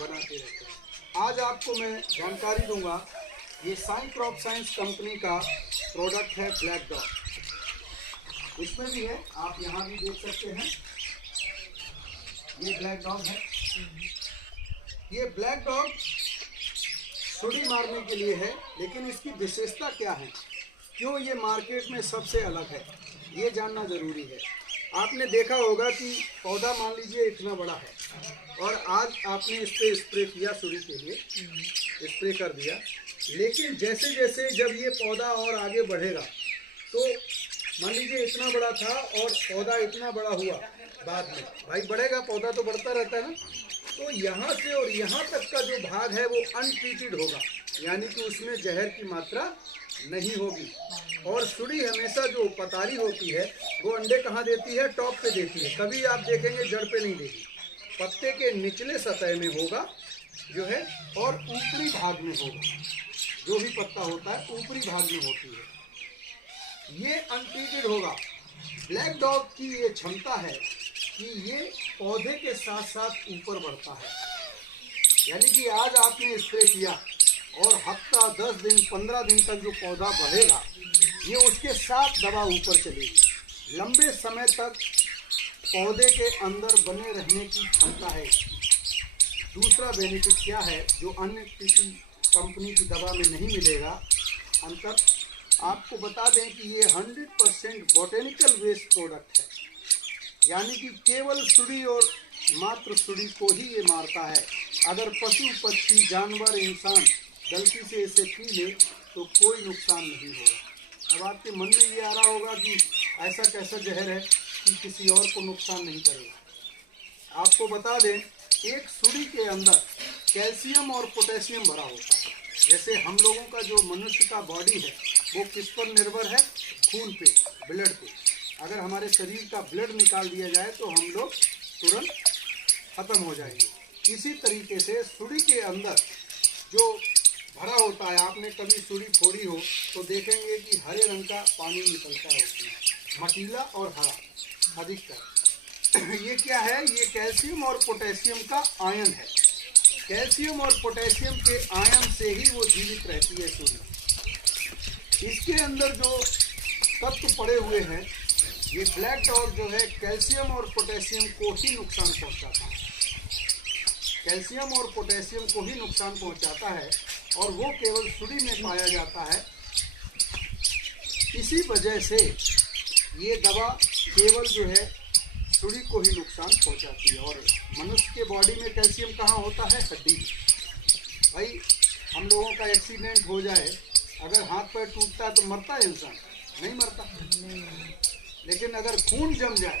बनाते रहते हैं। आज आपको मैं जानकारी दूंगा, ये साइन क्रॉप साइंस कंपनी का प्रोडक्ट है ब्लैक डॉग। इसमें भी है, आप यहाँ भी देख सकते हैं, ये ब्लैक डॉग है। ये ब्लैक डॉग सुड़ी मारने के लिए है, लेकिन इसकी विशेषता क्या है, क्यों ये मार्केट में सबसे अलग है, ये जानना ज़रूरी है। आपने देखा होगा कि पौधा मान लीजिए इतना बड़ा है और आज आपने इस पर स्प्रे किया, सुड़ी के लिए स्प्रे कर दिया, लेकिन जैसे जैसे जब ये पौधा और आगे बढ़ेगा तो मान लीजिए इतना बड़ा था और पौधा इतना बड़ा हुआ, बाद में भाई बढ़ेगा, पौधा तो बढ़ता रहता है ना, तो यहाँ से और यहाँ तक का जो भाग है वो अनट्रीटेड होगा, यानी कि उसमें जहर की मात्रा नहीं होगी। और सुड़ी हमेशा जो पतारी होती है वो अंडे कहाँ देती है, टॉप पे देती है, कभी आप देखेंगे जड़ पे नहीं देगी, पत्ते के निचले सतह में होगा जो है, और ऊपरी भाग में होगा, जो भी पत्ता होता है ऊपरी भाग में होती है, ये अनट्रीटेड होगा। ब्लैक डॉग की ये क्षमता है कि ये पौधे के साथ साथ ऊपर बढ़ता है, यानी कि आज आपने स्प्रे किया और हफ्ता 10 दिन 15 दिन तक जो पौधा बढ़ेगा ये उसके साथ दवा ऊपर चलेगी, लंबे समय तक पौधे के अंदर बने रहने की क्षमता है। दूसरा बेनिफिट क्या है जो अन्य किसी कंपनी की दवा में नहीं मिलेगा, अंतर आपको बता दें कि ये 100% बोटेनिकल वेस्ट प्रोडक्ट है, यानी कि केवल सुड़ी और मात्र सुड़ी को ही ये मारता है। अगर पशु पक्षी जानवर इंसान गलती से इसे पी ले तो कोई नुकसान नहीं होगा। अब आपके मन में ये आ रहा होगा कि ऐसा कैसा जहर है कि किसी और को नुकसान नहीं करेगा। आपको बता दें, एक सुड़ी के अंदर कैल्शियम और पोटेशियम भरा होता है। जैसे हम लोगों का जो मनुष्य का बॉडी है वो किस पर निर्भर है, खून पे, ब्लड पे। अगर हमारे शरीर का ब्लड निकाल दिया जाए तो हम लोग तुरंत खत्म हो जाएंगे। इसी तरीके से सुड़ी के अंदर जो भरा होता है, आपने कभी सुड़ी फोड़ी हो तो देखेंगे कि हरे रंग का पानी निकलता है उसमें, मटीला और हरा अधिकतर। ये क्या है, ये कैल्शियम और पोटेशियम का आयन है। कैल्शियम और पोटेशियम के आयन से ही वो जीवित रहती है सुड़ी। इसके अंदर जो तत्व पड़े हुए हैं, ये ब्लैक डॉग जो है कैल्शियम और पोटेशियम को ही नुकसान पहुंचाता है, कैल्शियम और पोटेशियम को ही नुकसान पहुंचाता है, और वो केवल सुड़ी में पाया जाता है। इसी वजह से ये दवा केवल जो है सुड़ी को ही नुकसान पहुंचाती है। और मनुष्य के बॉडी में कैल्शियम कहाँ होता है, हड्डी में। भाई हम लोगों का एक्सीडेंट हो जाए, अगर हाथ पैर टूटता है तो मरता है इंसान, नहीं मरता। लेकिन अगर खून जम जाए,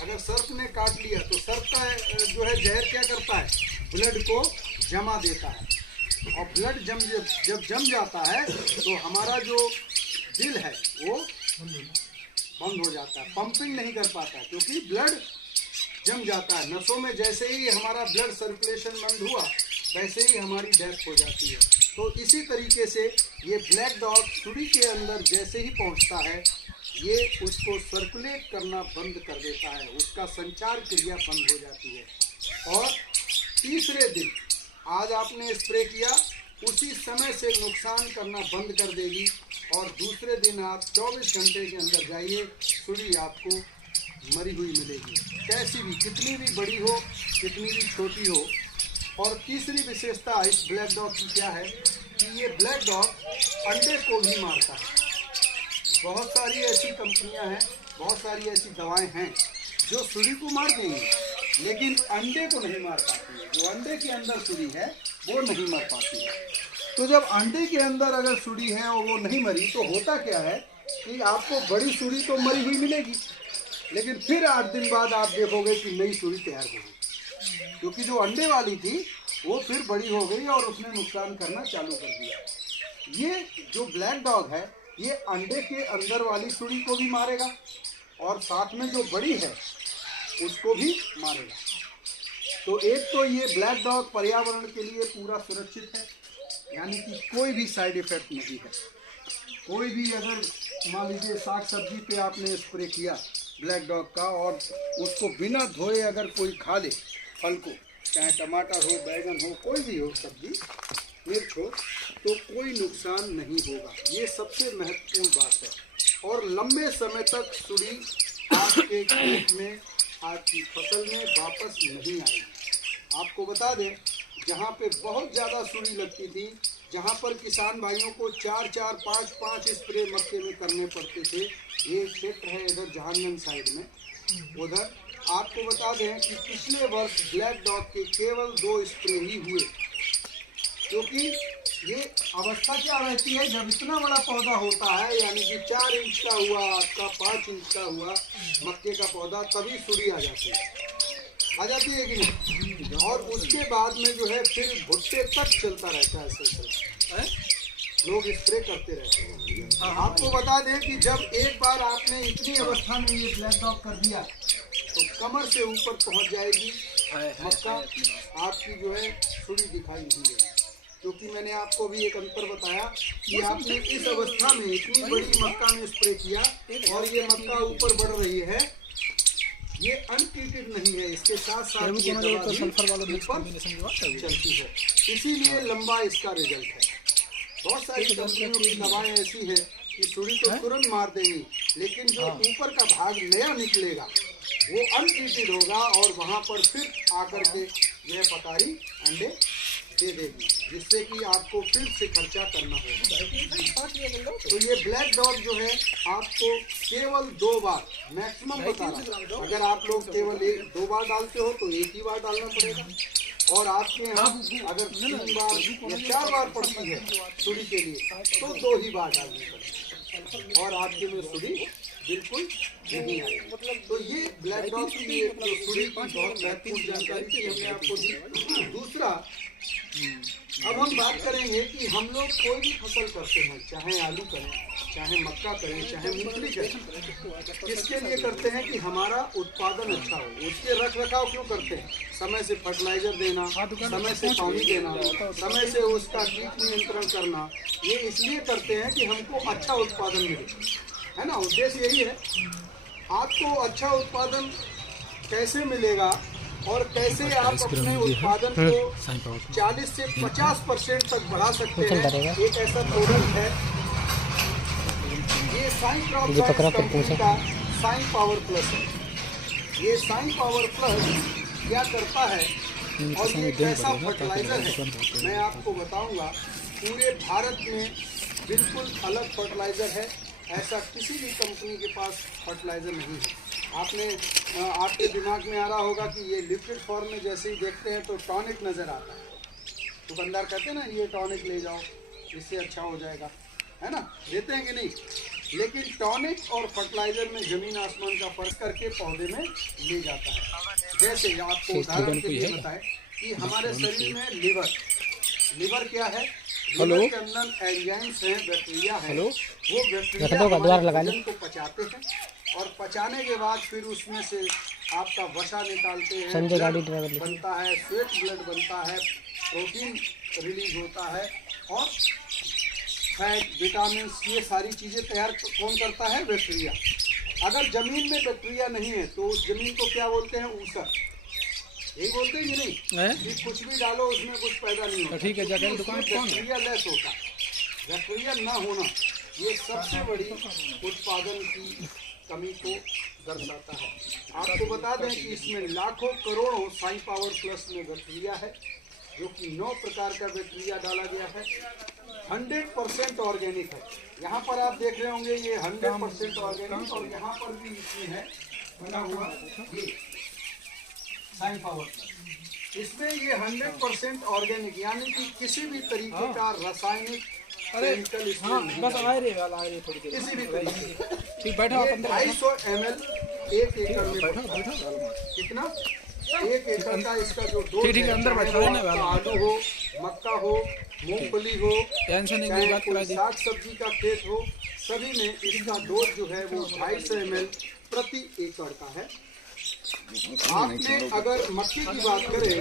अगर सर्प ने काट लिया तो सर्प का जो है जहर क्या करता है, ब्लड को जमा देता है, और ब्लड जब जम जाता है तो हमारा जो दिल है वो बंद हो जाता है, पंपिंग नहीं कर पाता, क्योंकि ब्लड जम जाता है नसों में। जैसे ही हमारा ब्लड सर्कुलेशन बंद हुआ वैसे ही हमारी डेथ हो जाती है। तो इसी तरीके से ये ब्लैक डॉग सुड़ी के अंदर जैसे ही पहुंचता है, ये उसको सर्कुलेट करना बंद कर देता है, उसका संचार क्रिया बंद हो जाती है। और तीसरे दिन आज आपने स्प्रे किया, उसी समय से नुकसान करना बंद कर देगी, और दूसरे दिन आप 24 घंटे के अंदर जाइए, सुड़ी आपको मरी हुई मिलेगी, कैसी भी, कितनी भी बड़ी हो, कितनी भी छोटी हो। और तीसरी विशेषता इस ब्लैक डॉग की क्या है कि ये ब्लैक डॉग अंडे को भी मारता है। बहुत सारी ऐसी कंपनियां हैं, बहुत सारी ऐसी दवाएं हैं जो सुड़ी को मार देंगी लेकिन अंडे को नहीं मार पाती है। जो अंडे के अंदर सुड़ी है वो नहीं मर पाती है। तो जब अंडे के अंदर अगर सुड़ी है और वो नहीं मरी, तो होता क्या है कि आपको बड़ी सुड़ी तो मरी हुई मिलेगी, लेकिन फिर 8 दिन बाद आप देखोगे कि नई सुड़ी तैयार हो गई, क्योंकि जो अंडे वाली थी वो फिर बड़ी हो गई और उसने नुकसान करना चालू कर दिया। ये जो ब्लैक डॉग है ये अंडे के अंदर वाली सुड़ी को भी मारेगा और साथ में जो बड़ी है उसको भी मारेगा। तो एक तो ये ब्लैक डॉग पर्यावरण के लिए पूरा सुरक्षित है, यानी कि कोई भी साइड इफेक्ट नहीं है। कोई भी अगर मान लीजिए साग सब्जी पे आपने स्प्रे किया ब्लैक डॉग का और उसको बिना धोए अगर कोई खा ले फल को, चाहे टमाटर हो, बैगन हो, कोई भी हो सब्जी, मिर्च हो, तो कोई नुकसान नहीं होगा। ये सबसे महत्वपूर्ण बात है। और लंबे समय तक सुड़ी आपके खेत में, आपकी फसल में वापस नहीं आएगी। आपको बता दें, जहाँ पे बहुत ज़्यादा सुड़ी लगती थी, जहाँ पर किसान भाइयों को 4-4, 5-5 स्प्रे मक्के में करने पड़ते थे, ये क्षेत्र है इधर जहानगंज साइड में, उधर आपको बता दें कि पिछले वर्ष ब्लैक डॉग के केवल 2 स्प्रे ही हुए। क्योंकि ये अवस्था क्या रहती है, जब इतना बड़ा पौधा होता है, यानी कि 4 इंच का हुआ आपका, 5 इंच का हुआ मक्के का पौधा, तभी सुड़ी आ जाती है कि नहीं। और उसके बाद में जो है फिर भुट्टे तक चलता रहता है सिलसिला, लोग स्प्रे करते रहते हैं। आपको बता दें कि जब एक बार आपने इतनी अवस्था में ये ब्लैक डॉग कर दिया, तो कमर से ऊपर पहुंच जाएगी मक्का, आपकी जो है सुड़ी दिखाई नहीं देगी। क्योंकि मैंने आपको भी एक अंतर बताया कि आपने इस अवस्था में इतनी बड़ी मक्का में स्प्रे किया और ये मक्का ऊपर बढ़ रही है, ये अनट्रीटेड नहीं है, इसके साथ साथ ये दवा भी ऊपर चलती है, इसीलिए लंबा इसका रिजल्ट है। बहुत सारी कंपनियों की दवाएं ऐसी हैं कि सुड़ी तो तुरंत मार देंगी, लेकिन जो ऊपर का भाग नया निकलेगा वो अनट्रीटेड होगा और वहाँ पर फिर आकर के यह पटारी अंडे दे देगी, जिससे कि आपको फिर से खर्चा करना होगा। तो ये ब्लैक डॉग जो है आपको केवल 2 बार मैक्सिमम बता रहा हूं, अगर आप लोग केवल 1-2 बार डालते हो तो 1 ही बार डालना पड़ेगा, और आपके यहाँ अगर 3 बार या 4 बार पड़ती है सुड़ी के लिए तो 2 ही बार डालनी पड़ेगी और आपके में सुड़ी बिल्कुल नहीं आएगी। तो ये ब्लैक डॉग की जो सुड़ी की बहुत महत्वपूर्ण जानकारी थी, हमने आपको दी। दूसरा, अब हम बात करेंगे कि हम लोग कोई भी फसल करते हैं, चाहे आलू करें, चाहे मक्का करें, चाहे मूंगफली करें, किसके लिए करते हैं कि हमारा उत्पादन अच्छा हो। उसके रख रखाव क्यों करते हैं? समय से फर्टिलाइजर देना, समय से पानी देना, समय से उसका कीट नियंत्रण करना, ये इसलिए करते हैं कि हमको अच्छा उत्पादन मिले, है ना। उद्देश्य यही है। आपको अच्छा उत्पादन कैसे मिलेगा और कैसे आप अपने उत्पादन को 40 से 50% तक बढ़ा सकते हैं, एक ऐसा प्रोडक्ट है ये साइन क्रॉप कंपनी का साइन पावर प्लस है। ये साइन पावर प्लस क्या करता है और ये कैसा फर्टिलाइजर है, मैं आपको बताऊंगा। पूरे भारत में बिल्कुल अलग फर्टिलाइजर है, ऐसा किसी भी कंपनी के पास फर्टिलाइजर नहीं है। आपके दिमाग में आ रहा होगा कि ये लिक्विड फॉर्म में जैसे ही देखते हैं तो टॉनिक नज़र आता है। दुकानदार कहते हैं ना ये टॉनिक ले जाओ, इससे अच्छा हो जाएगा, है ना, देते हैं कि नहीं। लेकिन टॉनिक और फर्टिलाइजर में ज़मीन आसमान का फर्क करके पौधे में ले जाता है। जैसे आपको उदाहरण के लिए बताएं कि हमारे शरीर में लिवर क्या है, लिवर के अंदर एंजाइम्स हैं, बैक्टीरिया है, वो बैक्टीरिया भोजन को पचाते हैं और पचाने के बाद फिर उसमें से आपका वसा निकालते हैं, ब्लड बनता है, स्वेट ब्लड बनता है, प्रोटीन रिलीज होता है और फैट, विटामिन, ये सारी चीज़ें तैयार कौन करता है? बैक्टीरिया। अगर ज़मीन में बैक्टीरिया नहीं है तो उस ज़मीन को क्या बोलते हैं? ऊसर। यही बोलते हैं कि नहीं कि कुछ भी डालो उसमें कुछ पैदा नहीं होता। ठीक है, जगह दुकान बैक्टीरिया लेस होता है। बैक्टीरिया ना होना ये सबसे बड़ी उत्पादन की कमी को दर्शाता है। आपको बता दें कि इसमें लाखों करोड़ों साइन पावर प्लस में बैक्टीरिया है, जो कि 9 प्रकार का बैक्टीरिया डाला गया है। 100% ऑर्गेनिक है। यहाँ पर आप देख रहे होंगे ये 100% ऑर्गेनिक, और यहाँ पर भी इसमें है बना हुआ ये साइन पावर प्लस। इसमें ये 100% ऑर्गेनिक, यानी कि किसी भी तरीके का रासायनिक केमिकल इसमें बस आ रही थोड़ी देर, किसी भी तरीके। ठीक, बैठो आप अंदर। 250 ml 1 एकड़ में कितना? 1 एकड़ का इसका जो डोज है, आलू हो, मक्का हो, मूंगफली हो, चाहे कोई साग सब्जी का खेत हो, सभी में इसका डोज जो है वो 250 ml प्रति एकड़ का है। आपने अगर मक्के की बात करें,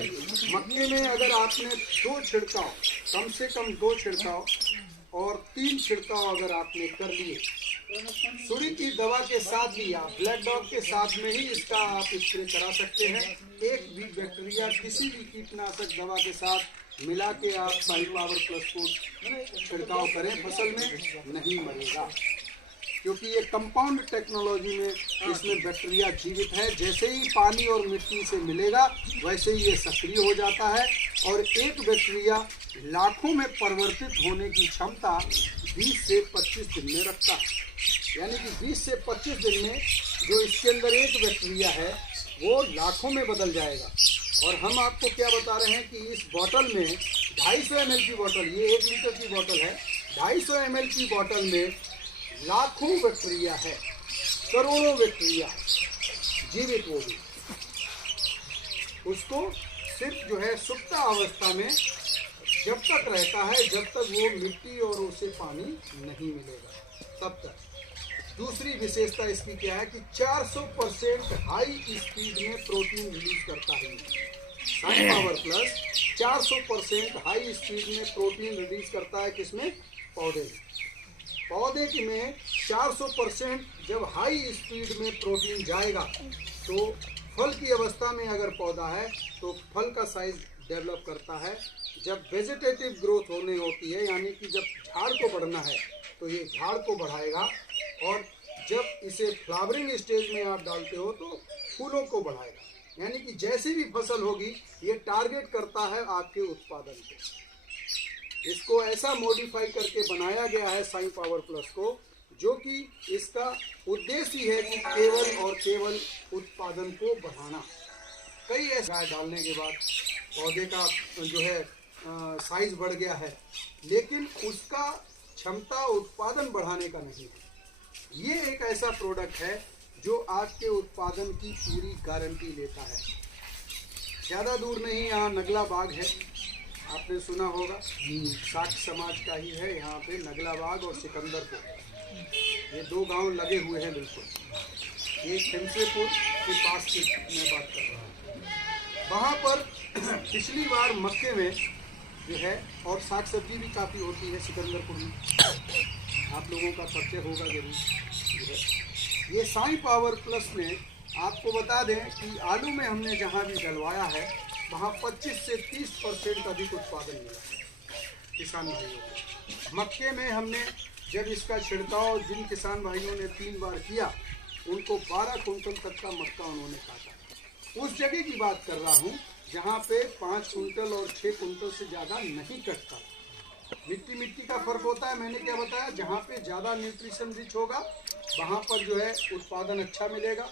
मक्के में अगर आपने 2 छिड़काव, कम से कम 2 छिड़काव और 3 छिड़काव अगर आपने कर लिए सुड़ी की दवा के साथ भी आप ब्लैक डॉग के साथ में ही इसका आप स्प्रे करा सकते हैं। एक भी बैक्टीरिया किसी भी कीटनाशक दवा के साथ मिला के आप साई पावर प्लस को छिड़काव करें, फसल में नहीं मरेगा, क्योंकि ये कंपाउंड टेक्नोलॉजी में इसमें बैक्टीरिया जीवित है। जैसे ही पानी और मिट्टी से मिलेगा वैसे ही ये सक्रिय हो जाता है और एक बैक्टीरिया लाखों में परिवर्तित होने की क्षमता 20 से 25 दिन में रखता है। यानी कि 20 से 25 दिन में जो इसके अंदर एक बैक्टीरिया है वो लाखों में बदल जाएगा। और हम आपको क्या बता रहे हैं कि इस बॉटल में 250 ml की बॉटल, ये 1 लीटर की बॉटल है, 250 ml की बॉटल में लाखों बैक्टीरिया है, करोड़ों बैक्टीरिया जीवित, वो भी उसको सिर्फ जो है सुप्त अवस्था में जब तक रहता है जब तक वो मिट्टी और उसे पानी नहीं मिलेगा तब तक। दूसरी विशेषता इसकी क्या है कि 400% हाई स्पीड में प्रोटीन रिलीज करता है। Sai power plus 400% high speed में प्रोटीन रिलीज करता है। किसमें? पौधे में। पौधे की में 400% जब हाई स्पीड में प्रोटीन जाएगा तो फल की अवस्था में अगर पौधा है तो फल का साइज डेवलप करता है। जब वेजिटेटिव ग्रोथ होने होती है यानी कि जब झाड़ को बढ़ना है तो ये झाड़ को बढ़ाएगा, और जब इसे फ्लावरिंग स्टेज में आप डालते हो तो फूलों को बढ़ाएगा। यानी कि जैसी भी फसल होगी ये टारगेट करता है आपके उत्पादन को। इसको ऐसा मॉडिफाई करके बनाया गया है साई पावर प्लस को, जो कि इसका उद्देश्य ही है कि केवल और केवल उत्पादन को बढ़ाना। कई ऐसा डालने के बाद पौधे का जो है साइज बढ़ गया है, लेकिन उसका क्षमता उत्पादन बढ़ाने का नहीं है। ये एक ऐसा प्रोडक्ट है जो आपके उत्पादन की पूरी गारंटी लेता है। ज़्यादा दूर नहीं, यहाँ नगला बाग है, आपने सुना होगा, साक्ष समाज का ही है। यहाँ पे नगला बाग और सिकंदरपुर ये दो गांव लगे हुए हैं बिल्कुल। ये खिमसेपुर के पास की मैं बात कर रहा हूँ। वहाँ पर पिछली बार मक्के में जो है, और साग सब्जी भी काफ़ी होती है सिकंदरपुर में, आप लोगों का परिचय होगा जरूर जो है। ये साई पावर प्लस में आपको बता दें कि आलू में हमने जहाँ भी डलवाया है वहाँ 25 से 30% अधिक उत्पादन मिला किसान भाइयों को। मक्के में हमने जब इसका छिड़काव जिन किसान भाइयों ने 3 बार किया उनको 12 कुंटल तक का मक्का उन्होंने काटा। उस जगह की बात कर रहा हूँ जहाँ पे 5 कुंटल और 6 कुंटल से ज़्यादा नहीं कटता। मिट्टी का फर्क होता है। मैंने क्या बताया, जहाँ पे ज़्यादा न्यूट्रिशन रिच होगा वहाँ पर जो है उत्पादन अच्छा मिलेगा।